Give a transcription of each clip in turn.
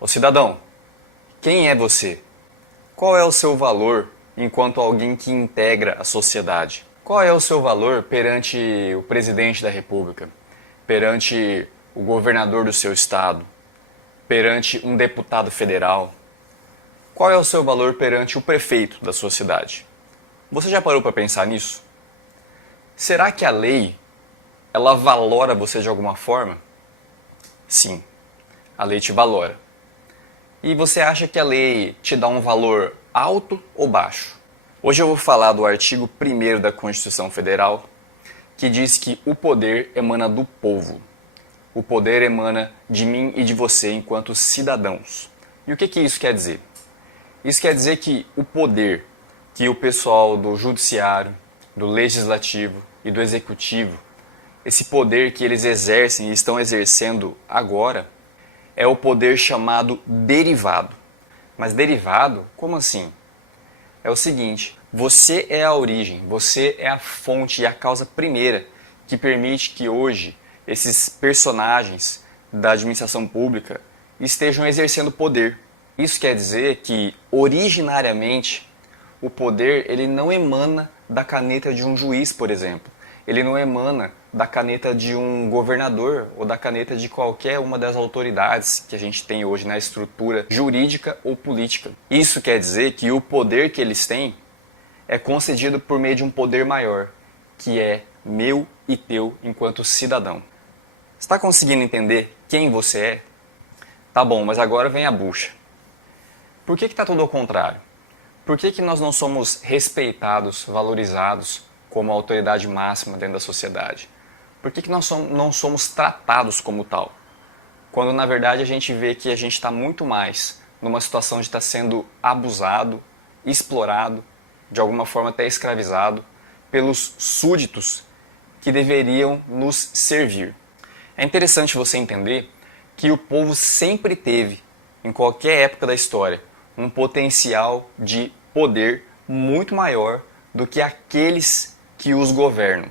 Ô cidadão, quem é você? Qual é o seu valor enquanto alguém que integra a sociedade? Qual é o seu valor perante o presidente da República, perante o governador do seu estado, perante um deputado federal? Qual é o seu valor perante o prefeito da sua cidade? Você já parou para pensar nisso? Será que a lei, ela valora você de alguma forma? Sim, a lei te valora. E você acha que a lei te dá um valor alto ou baixo? Hoje eu vou falar do artigo 1º da Constituição Federal, que diz que o poder emana do povo. O poder emana de mim e de você enquanto cidadãos. E o que isso quer dizer? Isso quer dizer que o poder que o pessoal do judiciário, do legislativo e do executivo, esse poder que eles exercem e estão exercendo agora, é o poder chamado derivado. Mas derivado, como assim? É o seguinte, você é a origem, você é a fonte e a causa primeira que permite que hoje esses personagens da administração pública estejam exercendo poder. Isso quer dizer que, originariamente, o poder ele não emana da caneta de um juiz, por exemplo. Ele não emana da caneta de um governador ou da caneta de qualquer uma das autoridades que a gente tem hoje na estrutura jurídica ou política. Isso quer dizer que o poder que eles têm é concedido por meio de um poder maior, que é meu e teu enquanto cidadão. Está conseguindo entender quem você é? Tá bom, mas agora vem a bucha. Por que está tudo ao contrário? Por que nós não somos respeitados, valorizados como autoridade máxima dentro da sociedade? Por que nós não somos tratados como tal? Quando na verdade a gente vê que a gente está muito mais numa situação de estar sendo abusado, explorado, de alguma forma até escravizado, pelos súditos que deveriam nos servir. É interessante você entender que o povo sempre teve, em qualquer época da história, um potencial de poder muito maior do que aqueles que os governam.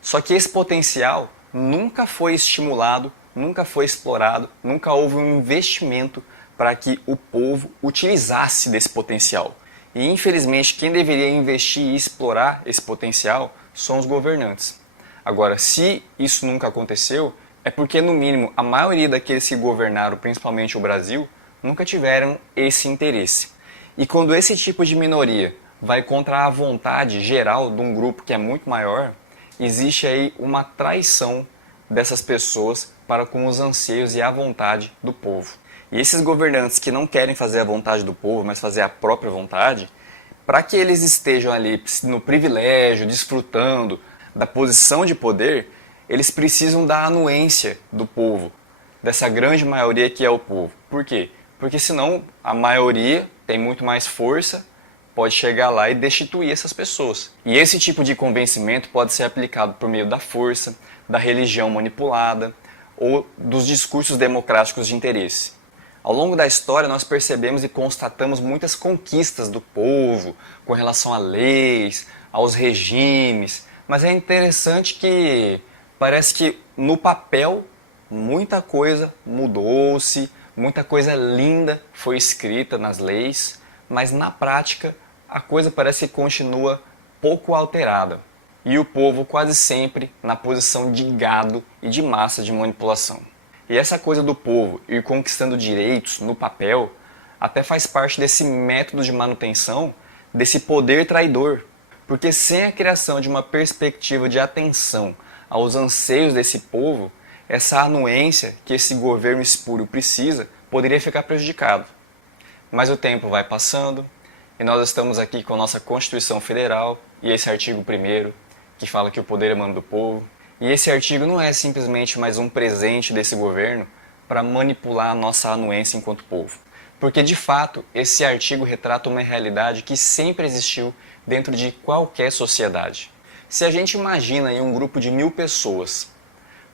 Só que esse potencial nunca foi estimulado, nunca foi explorado, nunca houve um investimento para que o povo utilizasse desse potencial. E infelizmente quem deveria investir e explorar esse potencial são os governantes. Agora, se isso nunca aconteceu, é porque no mínimo a maioria daqueles que governaram, principalmente o Brasil, nunca tiveram esse interesse. E quando esse tipo de minoria vai contra a vontade geral de um grupo que é muito maior, existe aí uma traição dessas pessoas para com os anseios e a vontade do povo. E esses governantes que não querem fazer a vontade do povo, mas fazer a própria vontade, para que eles estejam ali no privilégio, desfrutando da posição de poder, eles precisam da anuência do povo, dessa grande maioria que é o povo. Por quê? Porque senão a maioria tem muito mais força, pode chegar lá e destituir essas pessoas. E esse tipo de convencimento pode ser aplicado por meio da força, da religião manipulada ou dos discursos democráticos de interesse. Ao longo da história nós percebemos e constatamos muitas conquistas do povo com relação a leis, aos regimes, mas é interessante que parece que no papel muita coisa mudou-se, muita coisa linda foi escrita nas leis, mas na prática a coisa parece que continua pouco alterada. E o povo quase sempre na posição de gado e de massa de manipulação. E essa coisa do povo ir conquistando direitos no papel até faz parte desse método de manutenção desse poder traidor. Porque sem a criação de uma perspectiva de atenção aos anseios desse povo, essa anuência que esse governo espúrio precisa poderia ficar prejudicado. Mas o tempo vai passando e nós estamos aqui com a nossa Constituição Federal e esse artigo 1º que fala que o poder emana do povo. E esse artigo não é simplesmente mais um presente desse governo para manipular a nossa anuência enquanto povo. Porque de fato esse artigo retrata uma realidade que sempre existiu dentro de qualquer sociedade. Se a gente imagina aí um grupo de 1000 pessoas,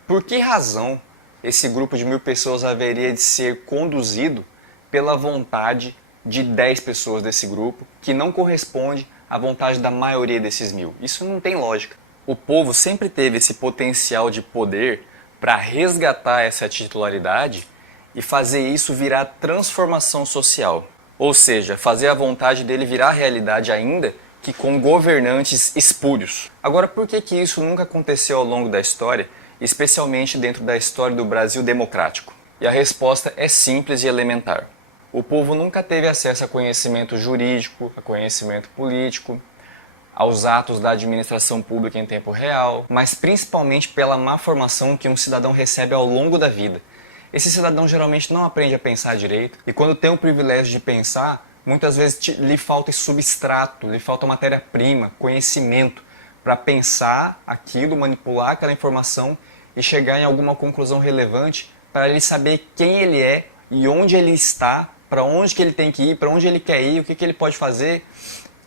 por que razão esse grupo de 1000 pessoas haveria de ser conduzido pela vontade de 10 pessoas desse grupo, que não corresponde à vontade da maioria desses 1000? Isso não tem lógica. O povo sempre teve esse potencial de poder para resgatar essa titularidade e fazer isso virar transformação social. Ou seja, fazer a vontade dele virar realidade ainda que com governantes espúrios. Agora, por que isso nunca aconteceu ao longo da história, especialmente dentro da história do Brasil democrático? E a resposta é simples e elementar. O povo nunca teve acesso a conhecimento jurídico, a conhecimento político, aos atos da administração pública em tempo real, mas principalmente pela má formação que um cidadão recebe ao longo da vida. Esse cidadão geralmente não aprende a pensar direito, e quando tem o privilégio de pensar, muitas vezes lhe falta esse substrato, lhe falta matéria-prima, conhecimento, para pensar aquilo, manipular aquela informação e chegar em alguma conclusão relevante para ele saber quem ele é e onde ele está, para onde que ele tem que ir, para onde ele quer ir, o que ele pode fazer,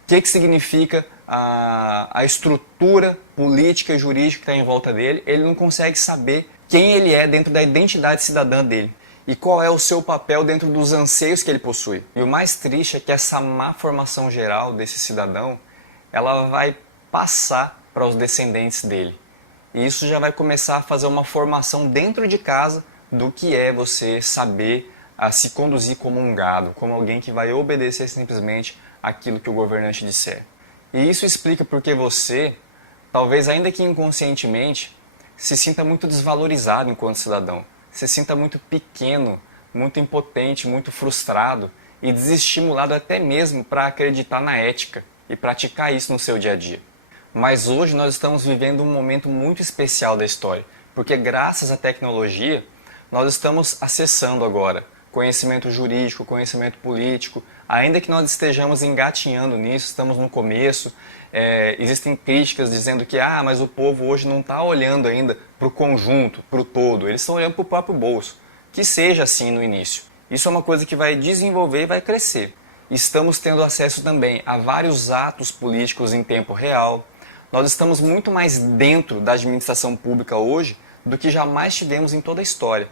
o que significa a estrutura política e jurídica que está em volta dele. Ele não consegue saber quem ele é dentro da identidade cidadã dele e qual é o seu papel dentro dos anseios que ele possui. E o mais triste é que essa má formação geral desse cidadão, ela vai passar para os descendentes dele. E isso já vai começar a fazer uma formação dentro de casa do que é você saber se conduzir como um gado, como alguém que vai obedecer simplesmente aquilo que o governante disser. E isso explica porque você, talvez ainda que inconscientemente, se sinta muito desvalorizado enquanto cidadão, se sinta muito pequeno, muito impotente, muito frustrado e desestimulado até mesmo para acreditar na ética e praticar isso no seu dia a dia. Mas hoje nós estamos vivendo um momento muito especial da história, porque graças à tecnologia nós estamos acessando agora conhecimento jurídico, conhecimento político, ainda que nós estejamos engatinhando nisso, estamos no começo, existem críticas dizendo que mas o povo hoje não está olhando ainda para o conjunto, para o todo, eles estão olhando para o próprio bolso. Que seja assim no início. Isso é uma coisa que vai desenvolver e vai crescer. Estamos tendo acesso também a vários atos políticos em tempo real. Nós estamos muito mais dentro da administração pública hoje do que jamais tivemos em toda a história.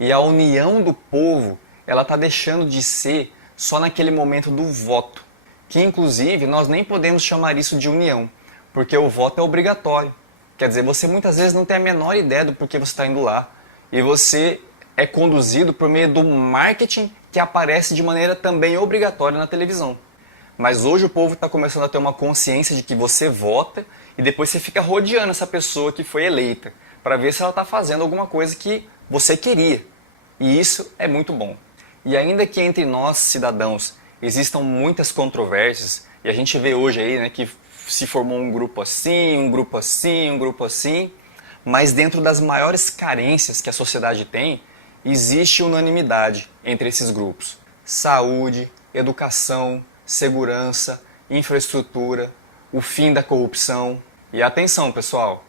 E a união do povo, ela está deixando de ser só naquele momento do voto, que inclusive nós nem podemos chamar isso de união, porque o voto é obrigatório. Quer dizer, você muitas vezes não tem a menor ideia do porquê você está indo lá, e você é conduzido por meio do marketing que aparece de maneira também obrigatória na televisão. Mas hoje o povo está começando a ter uma consciência de que você vota e depois você fica rodeando essa pessoa que foi eleita, para ver se ela está fazendo alguma coisa que você queria. E isso é muito bom. E ainda que entre nós, cidadãos, existam muitas controvérsias, e a gente vê hoje aí, que se formou um grupo assim, um grupo assim, um grupo assim, mas dentro das maiores carências que a sociedade tem, existe unanimidade entre esses grupos. Saúde, educação, segurança, infraestrutura, o fim da corrupção. E atenção, pessoal,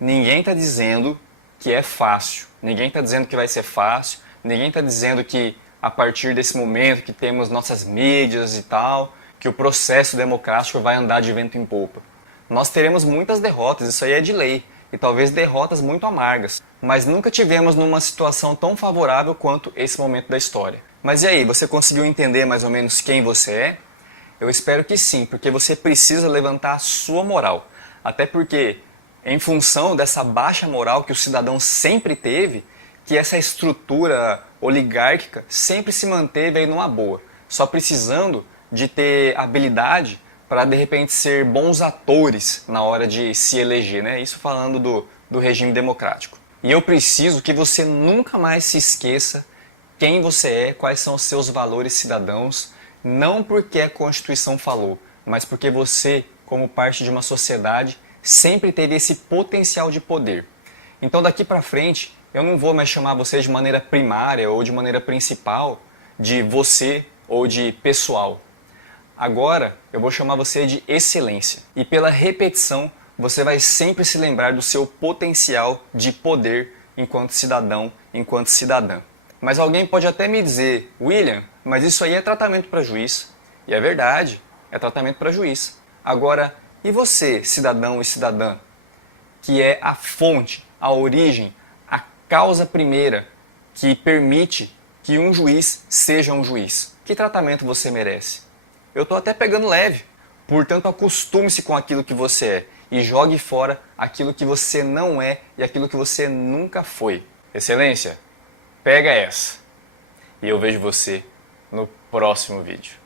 ninguém está dizendo que é fácil, ninguém está dizendo que vai ser fácil, ninguém está dizendo que a partir desse momento que temos nossas mídias e tal, que o processo democrático vai andar de vento em popa. Nós teremos muitas derrotas, isso aí é de lei, e talvez derrotas muito amargas, mas nunca tivemos numa situação tão favorável quanto esse momento da história. Mas e aí, você conseguiu entender mais ou menos quem você é? Eu espero que sim, porque você precisa levantar a sua moral. Até porque, em função dessa baixa moral que o cidadão sempre teve, que essa estrutura oligárquica sempre se manteve aí numa boa, só precisando de ter habilidade para de repente ser bons atores na hora de se eleger, né? Isso falando do regime democrático. E eu preciso que você nunca mais se esqueça quem você é, quais são os seus valores cidadãos, não porque a Constituição falou, mas porque você, como parte de uma sociedade, sempre teve esse potencial de poder. Então daqui para frente, eu não vou mais chamar você de maneira primária ou de maneira principal de você ou de pessoal. Agora eu vou chamar você de excelência. E pela repetição, você vai sempre se lembrar do seu potencial de poder enquanto cidadão, enquanto cidadã. Mas alguém pode até me dizer, William, mas isso aí é tratamento para juiz. E é verdade, é tratamento para juiz. Agora, e você, cidadão e cidadã, que é a fonte, a origem, a causa primeira que permite que um juiz seja um juiz? Que tratamento você merece? Eu estou até pegando leve, portanto acostume-se com aquilo que você é e jogue fora aquilo que você não é e aquilo que você nunca foi. Excelência, pega essa. e eu vejo você no próximo vídeo.